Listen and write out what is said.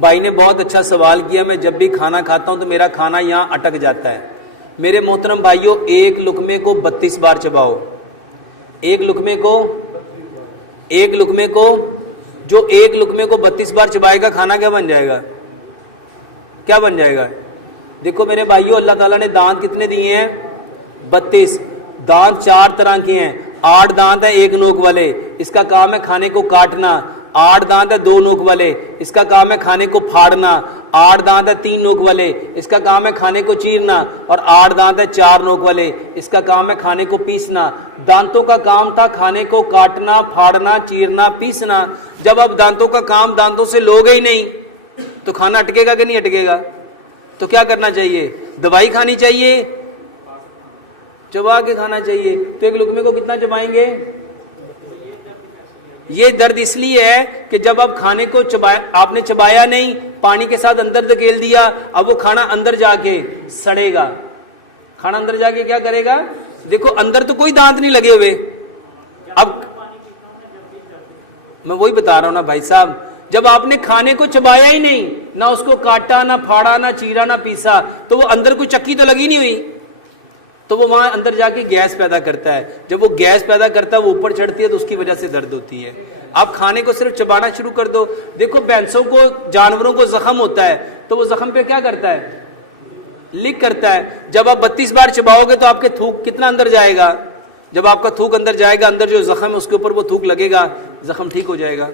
भाई ने बहुत अच्छा सवाल किया। मैं जब भी खाना खाता हूं तो मेरा खाना यहां अटक जाता है। मेरे मोहतरम भाइयों, एक लुकमे को 32 बार चबाओ। एक लुकमे को जो एक लुकमे को 32 बार चबाएगा, खाना क्या बन जाएगा? क्या बन जाएगा? देखो मेरे भाइयों, अल्लाह ताला ने दांत कितने दिए हैं? 32। दांत 4 तरह के हैं। 8 दांत है 1 नोक वाले, इसका काम है खाने को काटना। 8 दांत है 2 नोक वाले, इसका काम है खाने को फाड़ना। 8 दांत है 3 नोक वाले, इसका काम है खाने को चीरना। और 8 दांत है 4 नोक वाले, इसका काम है खाने को पीसना। दांतों का काम था खाने को काटना, फाड़ना, चीरना, पीसना। जब अब दांतों का काम दांतों से लोगे ही नहीं तो खाना अटकेगा कि नहीं अटकेगा? तो क्या करना चाहिए? दवाई खानी चाहिए, चबा के खाना चाहिए। तो एक लुकमे को कितना चबाएंगे? ये दर्द इसलिए है कि जब आप खाने को आपने चबाया नहीं, पानी के साथ अंदर धकेल दिया, अब वो खाना अंदर जाके सड़ेगा। खाना अंदर जाके क्या करेगा? देखो अंदर तो कोई दांत नहीं लगे हुए। अब मैं वही बता रहा हूं ना भाई साहब, जब आपने खाने को चबाया ही नहीं, ना उसको काटा, ना फाड़ा, ना चीरा, ना पीसा, तो वो अंदर कोई चक्की तो लगी नहीं हुई, तो वो वहां अंदर जाके गैस पैदा करता है। जब वो गैस पैदा करता है, वो ऊपर चढ़ती है, तो उसकी वजह से दर्द होती है। आप खाने को सिर्फ चबाना शुरू कर दो। देखो भैंसों को, जानवरों को जख्म होता है, तो वो जख्म पे क्या करता है? लिक करता है। जब आप 32 बार चबाओगे तो आपके थूक कितना अंदर जाएगा? जब आपका थूक अंदर जाएगा, अंदर जो जख्म है उसके ऊपर वो थूक लगेगा, जख्म ठीक हो जाएगा।